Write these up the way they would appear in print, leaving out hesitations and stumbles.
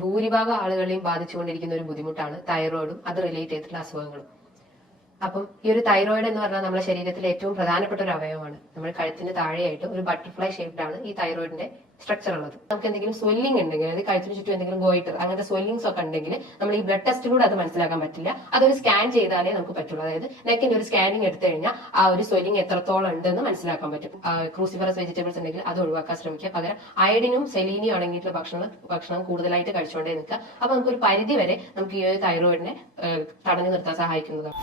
ഭൂരിഭാഗം ആളുകളെയും ബാധിച്ചുകൊണ്ടിരിക്കുന്ന ഒരു ബുദ്ധിമുട്ടാണ് തൈറോയിഡും അത് റിലേറ്റ് ചെയ്തിട്ടുള്ള അസുഖങ്ങളും. അപ്പം ഈ ഒരു തൈറോയിഡ് എന്ന് പറഞ്ഞാൽ നമ്മുടെ ശരീരത്തിലെ ഏറ്റവും പ്രധാനപ്പെട്ട ഒരു അവയവമാണ്. നമ്മുടെ കഴുത്തിന് താഴെയായിട്ട് ഒരു ബട്ടർഫ്ലൈ ഷേപ്ഡാണ് ഈ തൈറോയിഡിന്റെ സ്ട്രക്ചർ ഉള്ളത്. നമുക്ക് എന്തെങ്കിലും സ്വെല്ലിംഗ് ഉണ്ടെങ്കിൽ, അതായത് കഴുത്തിന് ചുറ്റും എന്തെങ്കിലും ഗോയിറ്റർ അങ്ങനത്തെ സ്വെല്ലിങ്സ് ഒക്കെ ഉണ്ടെങ്കിൽ നമ്മൾ ഈ ബ്ലഡ് ടെസ്റ്റിലൂടെ അത് മനസ്സിലാക്കാൻ പറ്റില്ല. അതൊരു സ്കാൻ ചെയ്താലേ നമുക്ക് പറ്റുള്ളൂ. അതായത് നെക്കിന്റെ ഒരു സ്കാനിങ് എടുത്തു കഴിഞ്ഞാൽ ആ ഒരു സ്വെല്ലിംഗ് എത്രത്തോളം ഉണ്ടെന്ന് മനസ്സിലാക്കാൻ പറ്റും. ക്രൂസിഫറസ് വെജിറ്റബിൾസ് ഉണ്ടെങ്കിൽ അത് ഒഴിവാക്കാൻ ശ്രമിക്കുക. പകരം അയഡിനും സെലീനിയും അടങ്ങിയിട്ടുള്ള ഭക്ഷണം കൂടുതലായിട്ട് കഴിച്ചുകൊണ്ടേ നിൽക്കുക. അപ്പൊ നമുക്കൊരു പരിധി വരെ നമുക്ക് ഈ ഒരു തൈറോയിഡിനെ തടഞ്ഞു നിർത്താൻ സഹായിക്കുന്നതാണ്.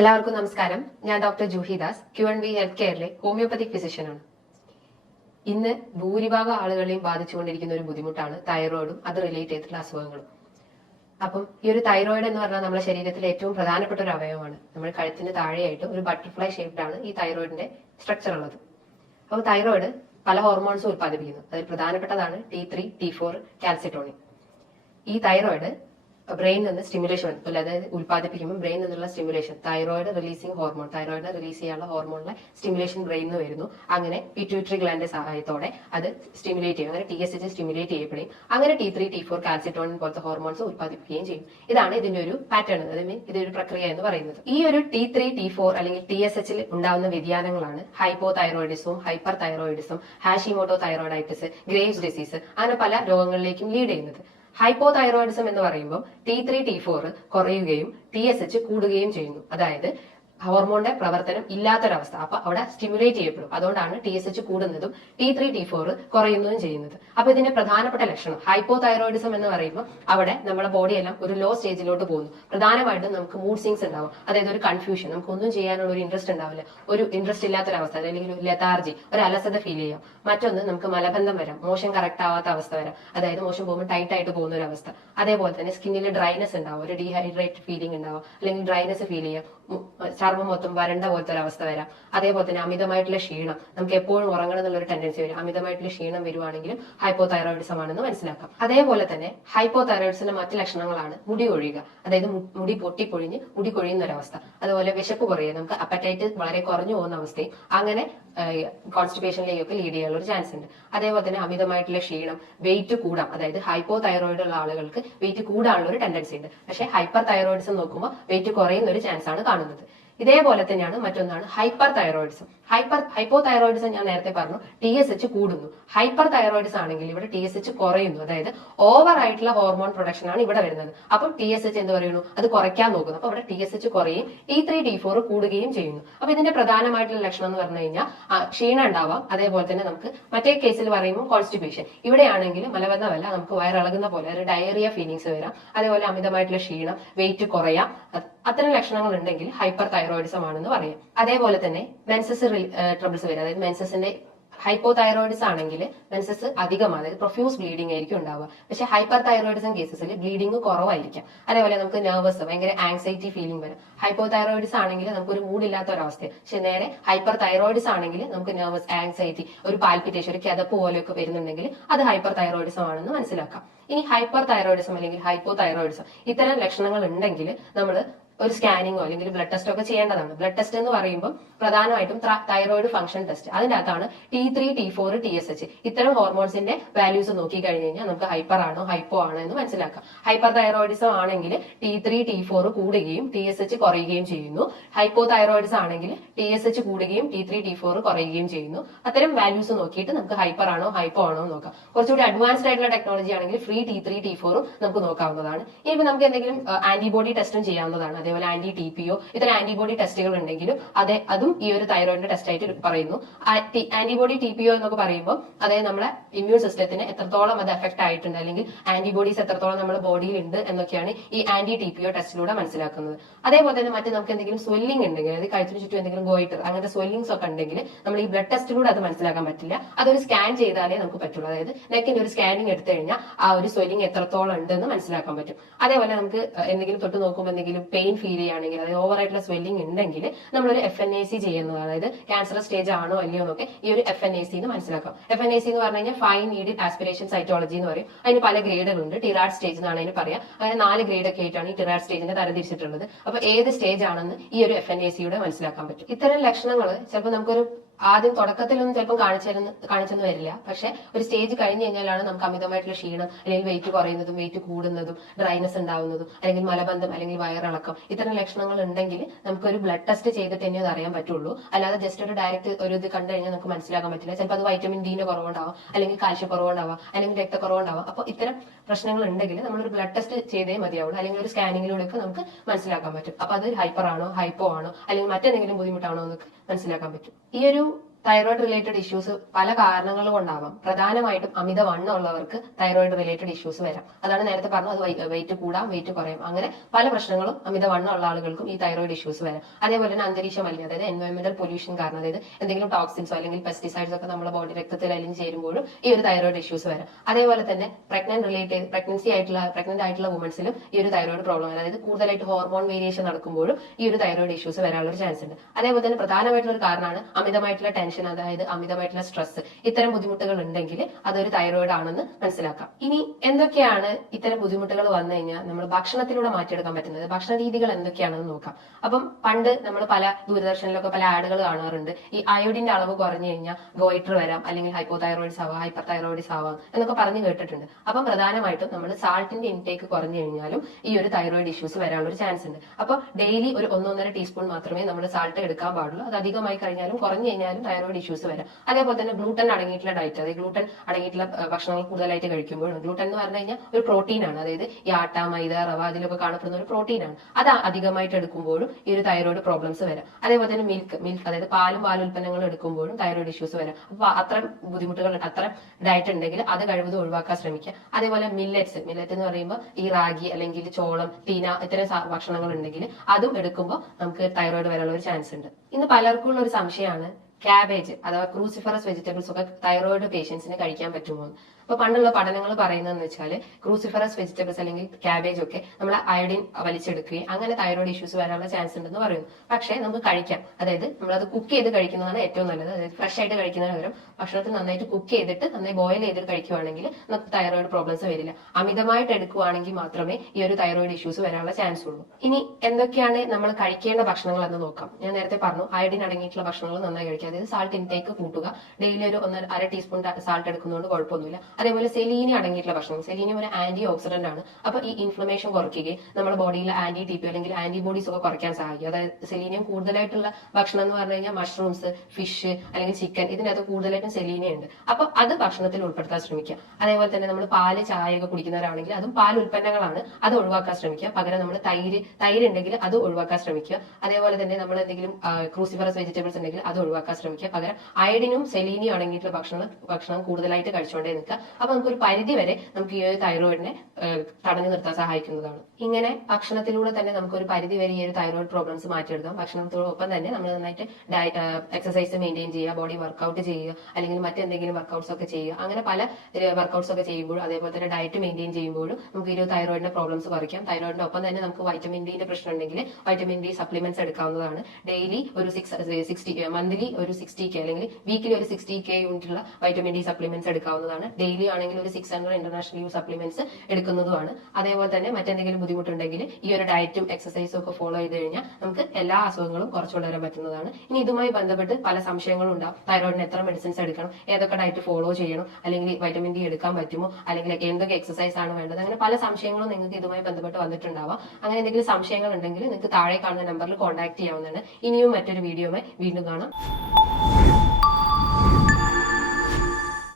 എല്ലാവർക്കും നമസ്കാരം. ഞാൻ doctor Juhi Das, Q&B health കെയറിലെ ഹോമിയോപ്പതിക് ഫിസിഷ്യനാണ്. ഇന്ന് ഭൂരിഭാഗം ആളുകളെയും ബാധിച്ചുകൊണ്ടിരിക്കുന്ന ഒരു ബുദ്ധിമുട്ടാണ് തൈറോയിഡും അത് റിലേറ്റ് ചെയ്തിട്ടുള്ള അസുഖങ്ങളും. അപ്പം ഈ ഒരു തൈറോയിഡ് എന്ന് പറഞ്ഞാൽ നമ്മുടെ ശരീരത്തിലെ ഏറ്റവും പ്രധാനപ്പെട്ട ഒരു അവയവമാണ്. നമ്മുടെ കഴുത്തിന് താഴെയായിട്ട് ഒരു ബട്ടർഫ്ലൈ ഷേപ്ഡാണ് ഈ തൈറോയിഡിന്റെ സ്ട്രക്ചർ ഉള്ളത്. അപ്പോൾ തൈറോയിഡ് പല ഹോർമോൺസും ഉത്പാദിപ്പിക്കുന്നു. അതിൽ പ്രധാനപ്പെട്ടതാണ് T3, T4, കാൽസിറ്റോണിൻ. ഈ തൈറോയിഡ് ബ്രെയിനിൽ നിന്ന് സ്റ്റിമുലേഷൻ, അതായത് ഉത്പാദിപ്പിക്കുമ്പോൾ ബ്രെയിനിൽ നിന്നുള്ള stimulation, thyroid releasing hormone, thyroid release ചെയ്യാനുള്ള ഹോർമോണിലെ സ്റ്റിമുലേഷൻ ബ്രെയിനിൽ നിന്ന് വരുന്നു. അങ്ങനെ പിറ്റ്യൂട്ടറി ഗ്ലാൻഡിന്റെ സഹായത്തോടെ അത് സ്റ്റിമുലേറ്റ് ചെയ്യും. അങ്ങനെ TSH സ്റ്റിമുലേറ്റ് ചെയ്യപ്പെടുകയും അങ്ങനെ T3, T4, കാൽസിറ്റോണിൻ പോലത്തെ ഹോർമോൺസ് ഉത്പാദിപ്പിക്കുകയും ചെയ്യും. ഇതാണ് ഇതിന്റെ ഒരു പാറ്റേൺ, അതായത് ഇതൊരു പ്രക്രിയ എന്ന് പറയുന്നത്. ഈ ഒരു T3, T4 അല്ലെങ്കിൽ TSH ഉണ്ടാവുന്ന വ്യതിയാനങ്ങളാണ് ഹൈപ്പോ തൈറോയിഡിസവും hyper thyroidism, Hashimoto thyroiditis, Graves disease അങ്ങനെ പല രോഗങ്ങളിലേക്കും ലീഡ് ചെയ്യുന്നത്. ഹൈപ്പോ തൈറോയിഡിസം എന്ന് പറയുമ്പോൾ T3, T4 കുറയുകയും TSH കൂടുകയും ചെയ്യുന്നു. അതായത് ഹോർമോണിന്റെ പ്രവർത്തനം ഇല്ലാത്തൊരവസ്ഥ. അപ്പൊ അവിടെ സ്റ്റിമുലേറ്റ് ചെയ്യപ്പെടും. അതുകൊണ്ടാണ് TSH കൂടുന്നതും T3, T4 കുറയുന്നതും ചെയ്യുന്നത്. അപ്പൊ ഇതിന്റെ പ്രധാനപ്പെട്ട ലക്ഷണം ഹൈപ്പോ തൈറോയിഡിസം എന്ന് പറയുമ്പോൾ അവിടെ നമ്മുടെ ബോഡി എല്ലാം ഒരു ലോ സ്റ്റേജിലോട്ട് പോകുന്നു. പ്രധാനമായിട്ടും നമുക്ക് മൂഡ് സ്വിങ്സ് ഉണ്ടാവും. അതായത് ഒരു കൺഫ്യൂഷൻ, നമുക്ക് ഒന്നും ചെയ്യാനുള്ള ഒരു ഇൻട്രസ്റ്റ് ഉണ്ടാവില്ല, ഒരു ഇൻട്രസ്റ്റ് ഇല്ലാത്തൊരവസ്ഥ, അല്ലെങ്കിൽ ഒരു ലെതാർജി, ഒരു അലസത ഫീൽ ചെയ്യാം. മറ്റൊന്ന് നമുക്ക് മലബന്ധം വരാം, മോഷൻ കറക്റ്റ് ആവാത്ത അവസ്ഥ വരാം, അതായത് മോഷൻ പോകുമ്പോൾ ടൈറ്റ് ആയിട്ട് പോകുന്ന ഒരു അവസ്ഥ. അതേപോലെ തന്നെ സ്കിന്നിൽ ഡ്രൈനെസ് ഉണ്ടാവും, ഒരു ഡീഹൈഡ്രേറ്റ് ഫീലിംഗ് ഉണ്ടാവും, അല്ലെങ്കിൽ ഡ്രൈനെസ് ഫീൽ ചെയ്യാം, ചർമ്മം മൊത്തം വരണ്ട പോലത്തെ ഒരു അവസ്ഥ വരാം. അതേപോലെ തന്നെ അമിതമായിട്ടുള്ള ക്ഷീണം, നമുക്ക് എപ്പോഴും ഉറങ്ങണം എന്നുള്ളൊരു ടെൻഡൻസി വരും. അമിതമായിട്ടുള്ള ക്ഷീണം വരുവാണെങ്കിലും ഹൈപ്പോ തൈറോയിഡിസം ആണെന്ന് മനസ്സിലാക്കാം. അതേപോലെ തന്നെ ഹൈപ്പോ തൈറോയിഡിസിന്റെ മറ്റു ലക്ഷണങ്ങളാണ് മുടി കൊഴിയുക, അതായത് മുടി പൊട്ടിപ്പൊഴിഞ്ഞ് മുടി കൊഴിയുന്ന ഒരവസ്ഥ. അതുപോലെ വിശപ്പ് കുറയുക, നമുക്ക് അപ്പറ്റൈറ്റ് വളരെ കുറഞ്ഞു പോകുന്ന അവസ്ഥയും അങ്ങനെ കോൺസ്റ്റിപ്പേഷനിലേക്കൊക്കെ ലീഡ് ചെയ്യാനുള്ള ഒരു ചാൻസ് ഉണ്ട്. അതേപോലെ തന്നെ അമിതമായിട്ടുള്ള ക്ഷീണം, വെയിറ്റ് കൂടാം, അതായത് ഹൈപ്പോ തൈറോയിഡ് ഉള്ള ആളുകൾക്ക് വെയിറ്റ് കൂടാനുള്ള ഒരു ടെൻഡൻസി ഉണ്ട്. പക്ഷേ ഹൈപ്പർ തൈറോയിഡിസം നോക്കുമ്പോൾ വെയിറ്റ് കുറയുന്ന ഒരു ചാൻസ് ആണ് കാണുന്നത്. ഇതേപോലെ തന്നെയാണ് മറ്റൊന്നാണ് ഹൈപ്പർ തൈറോയിഡിസം. ഹൈപ്പോ തൈറോയിഡിസം ഞാൻ നേരത്തെ പറഞ്ഞു, TSH കൂടുന്നു. ഹൈപ്പർ തൈറോയിഡിസം ആണെങ്കിൽ ഇവിടെ TSH കുറയുന്നു. അതായത് ഓവർ ആയിട്ടുള്ള ഹോർമോൺ പ്രൊഡക്ഷൻ ആണ് ഇവിടെ വരുന്നത്. അപ്പം TSH എന്ത് പറയുന്നു, അത് കുറയ്ക്കാൻ നോക്കുന്നു. അപ്പൊ ഇവിടെ TSH കുറയും, T3, T4 കൂടുകയും ചെയ്യുന്നു. അപ്പൊ ഇതിന്റെ പ്രധാനമായിട്ടുള്ള ലക്ഷണം എന്ന് പറഞ്ഞു കഴിഞ്ഞാൽ ക്ഷീണം ഉണ്ടാവാം. അതേപോലെ തന്നെ നമുക്ക് മറ്റേ കേസിൽ പറയുമ്പോൾ കോൺസ്റ്റിപ്പേഷൻ, ഇവിടെയാണെങ്കിൽ മലബന്ധമല്ല, നമുക്ക് വയറിളകുന്ന പോലെ ഒരു ഡയറിയ ഫീലിങ്സ് വരാം. അതേപോലെ അമിതമായിട്ടുള്ള ക്ഷീണം, വെയിറ്റ് കുറയാം. അത്തരം ലക്ഷണങ്ങൾ ഉണ്ടെങ്കിൽ ഹൈപ്പർ തൈറോയിഡിസം ആണെന്ന് പറയാം. അതേപോലെ തന്നെ മെൻസസ് ട്രബിൾസ് വരും. അതായത് മെൻസസിന്റെ ഹൈപ്പോ തൈറോയിഡിസം ആണെങ്കിൽ മെൻസസ് അധികമാണ്, അതായത് പ്രൊഫ്യൂസ് ബ്ലീഡിംഗ് ആയിരിക്കും ഉണ്ടാവുക. പക്ഷേ ഹൈപ്പർ തൈറോയിഡിസം കേസസിൽ ബ്ലീഡിംഗ് കുറവായിരിക്കാം. അതേപോലെ നമുക്ക് നെർവസ്, ഭയങ്കര ആങ്സൈറ്റി ഫീലിംഗ് വരും. ഹൈപ്പോ തൈറോയിഡിസം ആണെങ്കിൽ നമുക്കൊരു മൂഡ് ഇല്ലാത്ത ഒരു അവസ്ഥ. പക്ഷെ നേരെ ഹൈപ്പർ തൈറോയിഡിസം ആണെങ്കിൽ നമുക്ക് നെർവസ്, ആങ്സൈറ്റി, ഒരു പാൽപിറ്റേഷൻ, ഒരു കിതപ്പ് പോലെയൊക്കെ വരുന്നുണ്ടെങ്കിൽ അത് ഹൈപ്പർ തൈറോയിഡിസം ആണെന്ന് മനസ്സിലാക്കാം. ഇനി ഹൈപ്പർ തൈറോയിഡിസം അല്ലെങ്കിൽ ഹൈപ്പോ തൈറോയിഡിസം ഇത്തരം ലക്ഷണങ്ങൾ ഉണ്ടെങ്കിൽ നമ്മൾ ഒരു സ്കാനിങ്ങോ അല്ലെങ്കിൽ ബ്ലഡ് ടെസ്റ്റോ ഒക്കെ ചെയ്യേണ്ടതാണ്. ബ്ലഡ് ടെസ്റ്റ് എന്ന് പറയുമ്പോൾ പ്രധാനമായിട്ടും തൈറോയിഡ് ഫംഗ്ഷൻ ടെസ്റ്റ്. അതിന്റെ അകത്താണ് T3, T4, TSH ഇത്തരം ഹോർമോൺസിന്റെ വാല്യൂസ് നോക്കി കഴിഞ്ഞ് കഴിഞ്ഞാൽ നമുക്ക് ഹൈപ്പർ ആണോ ഹൈപ്പോ ആണോ എന്ന് മനസ്സിലാക്കാം. ഹൈപ്പർ തൈറോയിഡിസം ആണെങ്കിൽ T3, T4 കൂടുകയും TSH കുറയുകയും ചെയ്യുന്നു. ഹൈപ്പോ തൈറോയിഡിസം ആണെങ്കിൽ TSH കൂടുകയും T3, T4 കുറയുകയും ചെയ്യുന്നു. അത്തരം വാല്യൂസ് നോക്കിയിട്ട് നമുക്ക് ഹൈപ്പർ ആണോ ഹൈപ്പോ ആണോ എന്ന് നോക്കാം. കുറച്ചുകൂടി അഡ്വാൻസ്ഡ് ആയിട്ടുള്ള ടെക്നോളജി ആണെങ്കിൽ ഫ്രീ T3, T4 നമുക്ക് നോക്കാവുന്നതാണ്. ഇനി നമുക്ക് എന്തെങ്കിലും ആന്റിബോഡി ടെസ്റ്റും ചെയ്യാവുന്നതാണ്. അതേപോലെ TPO ഇത്തരം ആന്റിബോഡി ടെസ്റ്റുകൾ ഉണ്ടെങ്കിലും അതും ഈ ഒരു തൈറോയിഡിന്റെ ടെസ്റ്റ് ആയിട്ട് പറയുന്നു. ആന്റിബോഡി TPO എന്നൊക്കെ പറയുമ്പോൾ അതായത് നമ്മുടെ ഇമ്മ്യൂൺ സിസ്റ്റത്തിന് എത്രത്തോളം അത് എഫക്ട് ആയിട്ടുണ്ട്, അല്ലെങ്കിൽ ആന്റിബോഡീസ് എത്രത്തോളം നമ്മുടെ ബോഡിയിൽ ഉണ്ട് എന്നൊക്കെയാണ് ഈ TPO ടെസ്റ്റിലൂടെ മനസ്സിലാക്കുന്നത്. അതേപോലെ തന്നെ മറ്റേ നമുക്ക് എന്തെങ്കിലും സ്വെല്ലിംഗ് ഉണ്ടെങ്കിൽ, അതായത് കഴുത്തിന് ചുറ്റും എന്തെങ്കിലും ഗോയിറ്റർ അങ്ങനത്തെ സ്വെല്ലിങ്സ് ഒക്കെ ഉണ്ടെങ്കിൽ നമ്മൾ ഈ ബ്ലഡ് ടെസ്റ്റിലൂടെ അത് മനസ്സിലാക്കാൻ പറ്റില്ല. അതൊരു സ്കാൻ ചെയ്താലേ നമുക്ക് പറ്റുള്ളൂ. അതായത് നെക്കിന്റെ ഒരു സ്കാനിങ് എടുത്തു കഴിഞ്ഞാൽ ആ ഒരു സ്വെല്ലിംഗ് എത്രത്തോളം ഉണ്ടെന്ന് മനസ്സിലാക്കാൻ പറ്റും. അതേപോലെ നമുക്ക് എന്തെങ്കിലും തൊട്ട് നോക്കുമ്പോൾ എന്തെങ്കിലും പെയിൻ ഫീൽ ചെയ്യുകയാണെങ്കിൽ, അതായത് ഓവർ ആയിട്ടുള്ള സ്വെല്ലിംഗ് ഉണ്ടെങ്കിൽ നമ്മളൊരു FNAC ചെയ്യുന്നതാണ്. അതായത് ക്യാൻസർ സ്റ്റേജ് ആണോ അല്ലയോ എന്നൊക്കെ ഈ ഒരു FNAC എന്ന് മനസ്സിലാക്കാം. FNAC എന്ന് പറഞ്ഞു കഴിഞ്ഞാൽ ഫൈൻ നീഡിൽ ആസ്പിരേഷൻ സൈറ്റോളജി എന്ന് പറയും. അതിന് പല ഗ്രേഡുകളുണ്ട്. ടിറാഡ് സ്റ്റേജ് എന്നാണ് അതിന് പറയാം. അങ്ങനെ 4 ഗ്രേഡ് ഒക്കെ ആയിട്ടാണ് ഈ ടിറാഡ് സ്റ്റേജിനെ തരംതിരിച്ചിട്ടുള്ളത്. അപ്പൊ ഏത് സ്റ്റേജ് ആണെന്ന് ഈ ഒരു FNAC യുടെ മനസ്സിലാക്കാൻ പറ്റും. ഇത്തരം ലക്ഷണങ്ങൾ ചിലപ്പോൾ നമുക്കൊരു ആദ്യം തുടക്കത്തിലൊന്നും ചിലപ്പോൾ കാണിച്ചെന്ന് വരില്ല. പക്ഷെ ഒരു സ്റ്റേജ് കഴിഞ്ഞ് കഴിഞ്ഞാലാണ് നമുക്ക് അമിതമായിട്ടുള്ള ക്ഷീണം അല്ലെങ്കിൽ വെയിറ്റ് കുറയുന്നതും വെയിറ്റ് കൂടുന്നതും ഡ്രൈനസ് ഉണ്ടാവുന്നതും അല്ലെങ്കിൽ മലബന്ധം അല്ലെങ്കിൽ വയറിളക്കം ഇത്തരം ലക്ഷണങ്ങൾ ഉണ്ടെങ്കിൽ നമുക്ക് ഒരു ബ്ലഡ് ടെസ്റ്റ് ചെയ്തിട്ട് തന്നെ അത് അറിയാൻ പറ്റുള്ളൂ. അല്ലാതെ ജസ്റ്റ് ഒരു ഡയറക്റ്റ് ഒരു ഇത് കണ്ടു കഴിഞ്ഞാൽ നമുക്ക് മനസ്സിലാക്കാൻ പറ്റില്ല. ചിലപ്പോൾ അത് വൈറ്റമിൻ ഡിന്റെ കുറവുണ്ടാവാം, അല്ലെങ്കിൽ കാൽഷ്യ കുറവുണ്ടാവാം, അല്ലെങ്കിൽ രക്തക്കുറവുണ്ടാവാം. അപ്പോൾ ഇത്തരം പ്രശ്നങ്ങൾ ഉണ്ടെങ്കിൽ നമ്മളൊരു ബ്ലഡ് ടെസ്റ്റ് ചെയ്തേ മതിയാവുള്ളൂ, അല്ലെങ്കിൽ ഒരു സ്കാനിങ്ങിലൂടെ ഒക്കെ നമുക്ക് മനസ്സിലാക്കാൻ പറ്റും. അപ്പൊ അത് ഹൈപ്പർ ആണോ ഹൈപ്പോ ആണോ അല്ലെങ്കിൽ മറ്റെന്തെങ്കിലും ബുദ്ധിമുട്ടാണോ എന്നൊക്കെ മനസ്സിലാക്കാൻ പറ്റും. ഈ ഒരു തൈറോയിഡ് റിലേറ്റഡ് ഇഷ്യൂസ് പല കാരണങ്ങൾ കൊണ്ടാവാം. പ്രധാനമായിട്ടും അമിതവണ്ണം ഉള്ളവർക്ക് തൈറോയിഡ് റിലേറ്റഡ് ഇഷ്യൂസ് വരാം. അതാണ് നേരത്തെ പറഞ്ഞത്, അത് വെയിറ്റ് കൂടാം, വെയിറ്റ് കുറയാം. അങ്ങനെ പല പ്രശ്നങ്ങളും അമിതവണ്ണം ഉള്ള ആളുകൾക്കും ഈ തൈറോയിഡ് ഇഷ്യൂസ് വരാം. അതേപോലെ തന്നെ അന്തരീക്ഷ മലിനം, അതായത് എൻവയോൺമെന്റൽ പൊല്യൂഷൻ കാരണം, അതായത് എന്തെങ്കിലും ടോക്സിൻസോ അല്ലെങ്കിൽ പെസ്റ്റിസൈഡ്സ് ഒക്കെ നമ്മുടെ ബോഡി രക്തത്തിൽ അലിഞ്ഞ് ചേരുമ്പോഴും ഈ ഒരു തൈറോയിഡ് ഇഷ്യൂസ് വരാം. അതേപോലെ തന്നെ പ്രഗ്നന്റ് ആയിട്ടുള്ള വുമൻസിലും ഈ ഒരു തൈറോയിഡ് പ്രോബ്ലം, അതായത് കൂടുതലായിട്ട് ഹോർമോൺ വേരിയേഷൻ നടക്കുമ്പോഴും ഈ ഒരു തൈറോയിഡ് ഇഷ്യൂസ് വരാനുള്ള ഒരു ചാൻസ് ഉണ്ട്. അതേപോലെ തന്നെ പ്രധാനമായിട്ടുള്ള ഒരു കാരണമാണ് അമിതമായിട്ടുള്ള ടെൻഷൻ, അതായത് അമിതമായിട്ടുള്ള സ്ട്രെസ്. ഇത്തരം ബുദ്ധിമുട്ടുകൾ ഉണ്ടെങ്കിൽ അതൊരു തൈറോയിഡ് ആണെന്ന് മനസ്സിലാക്കാം. ഇനി എന്തൊക്കെയാണ് ഇത്തരം ബുദ്ധിമുട്ടുകൾ വന്നു കഴിഞ്ഞാൽ നമ്മൾ ഭക്ഷണത്തിലൂടെ മാറ്റിയെടുക്കാൻ പറ്റുന്നത്, ഭക്ഷണ രീതികൾ എന്തൊക്കെയാണെന്ന് നോക്കാം. അപ്പം പണ്ട് നമ്മൾ പല ദൂരദർശനിലൊക്കെ പല ആഡുകൾ കാണാറുണ്ട്. ഈ അയോഡിന്റെ അളവ് കുറഞ്ഞു കഴിഞ്ഞാൽ ഗോയിറ്റർ വരാം, അല്ലെങ്കിൽ ഹൈപ്പോതൈറോയിഡ്സ് ആവാം, ഹൈപ്പർ തൈറോയിഡ്സ് ആവാം എന്നൊക്കെ പറഞ്ഞു കേട്ടിട്ടുണ്ട്. അപ്പം പ്രധാനമായിട്ടും നമ്മൾ സാൾട്ടിന്റെ ഇൻടേക്ക് കുറഞ്ഞു കഴിഞ്ഞാലും ഈ ഒരു തൈറോയിഡ് ഇഷ്യൂസ് വരാനുള്ള ഒരു ചാൻസ് ഉണ്ട്. അപ്പൊ ഡെയിലി ഒരു 1-1.5 ടീസ്പൂൺ മാത്രമേ നമ്മൾ സാൾട്ട് എടുക്കാൻ പാടുള്ളൂ. അത് അധികമായി കഴിഞ്ഞാലും കുറഞ്ഞു കഴിഞ്ഞാലും തൈറോയിഡ് ഇഷ്യൂസ് വരാം. അതേപോലെ തന്നെ ഗ്ലൂട്ടൻ അടങ്ങിയിട്ടുള്ള ഡയറ്റ്, അതായത് ഗ്ലൂട്ടൻ അടങ്ങിയിട്ടുള്ള ഭക്ഷണങ്ങൾ കൂടുതലായിട്ട് കഴിക്കുമ്പോഴും, ഗ്ലൂട്ടൻ എന്ന് പറഞ്ഞു കഴിഞ്ഞാൽ ഒരു പ്രോട്ടീൻ ആണ്, അതായത് ഈ ആട്ട, മൈദ, റവ അതിലൊക്കെ കാണപ്പെടുന്ന ഒരു പ്രോട്ടീൻ ആണ്. അത് അധികമായിട്ട് എടുക്കുമ്പോഴും ഈ ഒരു തൈറോയിഡ് പ്രോബ്ലംസ് വരാം. അതേപോലെ തന്നെ മിൽക്ക് അതായത് പാലുൽപ്പന്നങ്ങൾ എടുക്കുമ്പോഴും തൈറോയിഡ് ഇഷ്യൂസ് വരാം. അപ്പൊ അത്തരം ബുദ്ധിമുട്ടുകൾ, അത്തരം ഡയറ്റ് ഉണ്ടെങ്കിൽ അത് കഴിവതും ഒഴിവാക്കാൻ ശ്രമിക്കുക. അതേപോലെ മില്ലറ്റ് എന്ന് പറയുമ്പോൾ ഈ റാഗി അല്ലെങ്കിൽ ചോളം, തീന ഇത്തരം ഭക്ഷണങ്ങൾ ഉണ്ടെങ്കിൽ അതും എടുക്കുമ്പോൾ നമുക്ക് തൈറോയിഡ് വരാനുള്ള ഒരു ചാൻസ് ഉണ്ട്. ഇന്ന് പലർക്കും ഉള്ള ഒരു സംശയമാണ് ക്യാബേജ് അഥവാ ക്രൂസിഫറസ് വെജിറ്റബിൾസ് ഒക്കെ തൈറോയിഡ് പേഷ്യൻസിന് കഴിക്കാൻ പറ്റുമോ? അപ്പൊ പണ്ടുള്ള പഠനങ്ങൾ പറയുന്നതെന്ന് വെച്ചാൽ ക്രൂസിഫറസ് വെജിറ്റബിൾസ് അല്ലെങ്കിൽ ക്യാബേജ് ഒക്കെ നമ്മൾ അയോഡിൻ വലിച്ചെടുക്കുകയും അങ്ങനെ തൈറോയിഡ് ഇഷ്യൂസ് വരാനുള്ള ചാൻസ് ഉണ്ടെന്ന് പറയുന്നു. പക്ഷേ നമുക്ക് കഴിക്കാം, അതായത് നമ്മളത് കുക്ക് ചെയ്ത് കഴിക്കുന്നതാണ് ഏറ്റവും നല്ലത്. അതായത് ഫ്രഷ് ആയിട്ട് കഴിക്കുന്നതിന് പകരം ഭക്ഷണത്തിൽ നന്നായിട്ട് കുക്ക് ചെയ്തിട്ട് നന്നായി ബോയിൽ ചെയ്തിട്ട് കഴിക്കുകയാണെങ്കിൽ നമുക്ക് തൈറോയിഡ് പ്രോബ്ലംസ് വരില്ല. അമിതമായിട്ട് എടുക്കുകയാണെങ്കിൽ മാത്രമേ ഈ ഒരു തൈറോയിഡ് ഇഷ്യൂസ് വരാനുള്ള ചാൻസ് ഉള്ളൂ. ഇനി എന്തൊക്കെയാണ് നമ്മൾ കഴിക്കേണ്ട ഭക്ഷണങ്ങൾ എന്ന് നോക്കാം. ഞാൻ നേരത്തെ പറഞ്ഞു, അയോഡിൻ അടങ്ങിയിട്ടുള്ള ഭക്ഷണങ്ങൾ നന്നായി കഴിക്കുക, അതായത് സാൾട്ട് ഇൻടേക്ക് കൂട്ടുക. ഡെയിലി ഒരു 1.5 ടീസ്പൂൺ സാൾട്ട് എടുക്കുന്നതുകൊണ്ട് കുഴപ്പമൊന്നുമില്ല. അതേപോലെ സെലീനിയം അടങ്ങിയിട്ടുള്ള ഭക്ഷണം, സെലീനിയം ഒരു ആന്റി ഓക്സിഡന്റ് ആണ്. അപ്പൊ ഈ ഇൻഫ്ലമേഷൻ കുറയ്ക്കുകയും നമ്മുടെ ബോഡിയിലെ ആന്റി ടി പി അല്ലെങ്കിൽ ആന്റിബോഡീസ് ഒക്കെ കുറയ്ക്കാൻ സഹായിക്കും. അതായത് സെലീനിയം കൂടുതലായിട്ടുള്ള ഭക്ഷണം എന്ന് പറഞ്ഞു കഴിഞ്ഞാൽ മഷ്റൂംസ്, ഫിഷ് അല്ലെങ്കിൽ ചിക്കൻ, ഇതിനകത്ത് കൂടുതലായിട്ടും സെലീനിയം ഉണ്ട്. അപ്പൊ അത് ഭക്ഷണത്തിൽ ഉൾപ്പെടുത്താൻ ശ്രമിക്കുക. അതേപോലെ തന്നെ നമ്മൾ പാല്, ചായ ഒക്കെ കുടിക്കുന്നവരാണെങ്കിൽ അതും പാൽ ഉൽപ്പന്നങ്ങളാണ്, അത് ഒഴിവാക്കാൻ ശ്രമിക്കുക. പകരം നമ്മൾ തൈര് ഉണ്ടെങ്കിൽ അത് ഒഴിവാക്കാൻ ശ്രമിക്കുക. അതേപോലെ തന്നെ നമ്മൾ എന്തെങ്കിലും ക്രൂസിഫറസ് വെജിറ്റബിൾസ് ഉണ്ടെങ്കിൽ അത് ഒഴിവാക്കാൻ ശ്രമിക്കുക. പകരം അയഡിനും സെലീനിയും അടങ്ങിയിട്ടുള്ള ഭക്ഷണം കൂടുതലായിട്ട് കഴിച്ചുകൊണ്ടേ നിൽക്കുക. അപ്പൊ നമുക്കൊരു പരിധി വരെ നമുക്ക് ഈ ഒരു തൈറോയിഡിനെ തടഞ്ഞു നിർത്താൻ സഹായിക്കുന്നതാണ്. ഇങ്ങനെ ഭക്ഷണത്തിലൂടെ തന്നെ നമുക്ക് ഒരു പരിധി വരെ ഈ ഒരു തൈറോയിഡ് പ്രോബ്ലംസ് മാറ്റിയെടുക്കാം. ഭക്ഷണത്തോടൊപ്പം തന്നെ നമ്മൾ നന്നായിട്ട് എക്സസൈസ് മെയിൻറ്റെയിൻ ചെയ്യുക, ബോഡി വർക്കൗട്ട് ചെയ്യുക, അല്ലെങ്കിൽ മറ്റെന്തെങ്കിലും വർക്കൗട്ട്സ് ഒക്കെ ചെയ്യുക. അങ്ങനെ പല വർക്കൗട്ട്സ് ഒക്കെ ചെയ്യുമ്പോഴും അതേപോലെ തന്നെ ഡയറ്റ് മെയിൻറ്റെയിൻ ചെയ്യുമ്പോഴും നമുക്ക് ഈ ഒരു തൈറോയിഡിന്റെ പ്രോബ്ലംസ് കുറയ്ക്കാം. തൈറോയിഡിന്റെ ഒപ്പം തന്നെ നമുക്ക് വൈറ്റമിൻ ഡിന്റെ പ്രശ്നം ഉണ്ടെങ്കിൽ വൈറ്റമിൻ ഡി സപ്ലിമെന്റ്സ് എടുക്കാവുന്നതാണ്. ഡെയിലി ഒരു മന്ത്ലി ഒരു 60K അല്ലെങ്കിൽ വീക്കിലി ഒരു 60K യൂണിറ്റുള്ള വൈറ്റമിൻ ഡി സപ്ലിമെന്റ്സ് എടുക്കാവുന്നതാണ്. ഡെയിലി ആണെങ്കിൽ ഒരു 600 ഇന്റർനാഷണൽ യൂസ് സപ്ലിമെന്റ്സ് എടുക്കുന്നതുമാണ്. അതേപോലെ തന്നെ മറ്റെന്തെങ്കിലും ബുദ്ധിമുട്ടുണ്ടെങ്കിൽ ഈ ഒരു ഡയറ്റും എക്സസൈസും ഒക്കെ ഫോളോ ചെയ്ത് കഴിഞ്ഞാൽ നമുക്ക് എല്ലാ അസുഖങ്ങളും കുറച്ചു കൊണ്ടുവരാൻ പറ്റുന്നതാണ്. ഇനി ഇതുമായി ബന്ധപ്പെട്ട് പല സംശയങ്ങളും ഉണ്ടാവും. തൈറോയിഡിന് എത്ര മെഡിസിൻസ് എടുക്കണം, ഏതൊക്കെ ഡയറ്റ് ഫോളോ ചെയ്യണം, അല്ലെങ്കിൽ വൈറ്റമിൻ ഡി എടുക്കാൻ പറ്റുമോ, അല്ലെങ്കിൽ എന്തൊക്കെ എക്സസൈസ് ആണ് വേണ്ടത്, അങ്ങനെ പല സംശയങ്ങളും നിങ്ങൾക്ക് ഇതുമായി ബന്ധപ്പെട്ട് വന്നിട്ടുണ്ടാവാം. അങ്ങനെ എന്തെങ്കിലും സംശയങ്ങൾ ഉണ്ടെങ്കിൽ നിങ്ങൾക്ക് താഴെ കാണുന്ന നമ്പറിൽ കോൺടാക്ട് ചെയ്യാവുന്നതാണ്. ഇനിയും മറ്റൊരു വീഡിയോയുമായി വീണ്ടും കാണാം.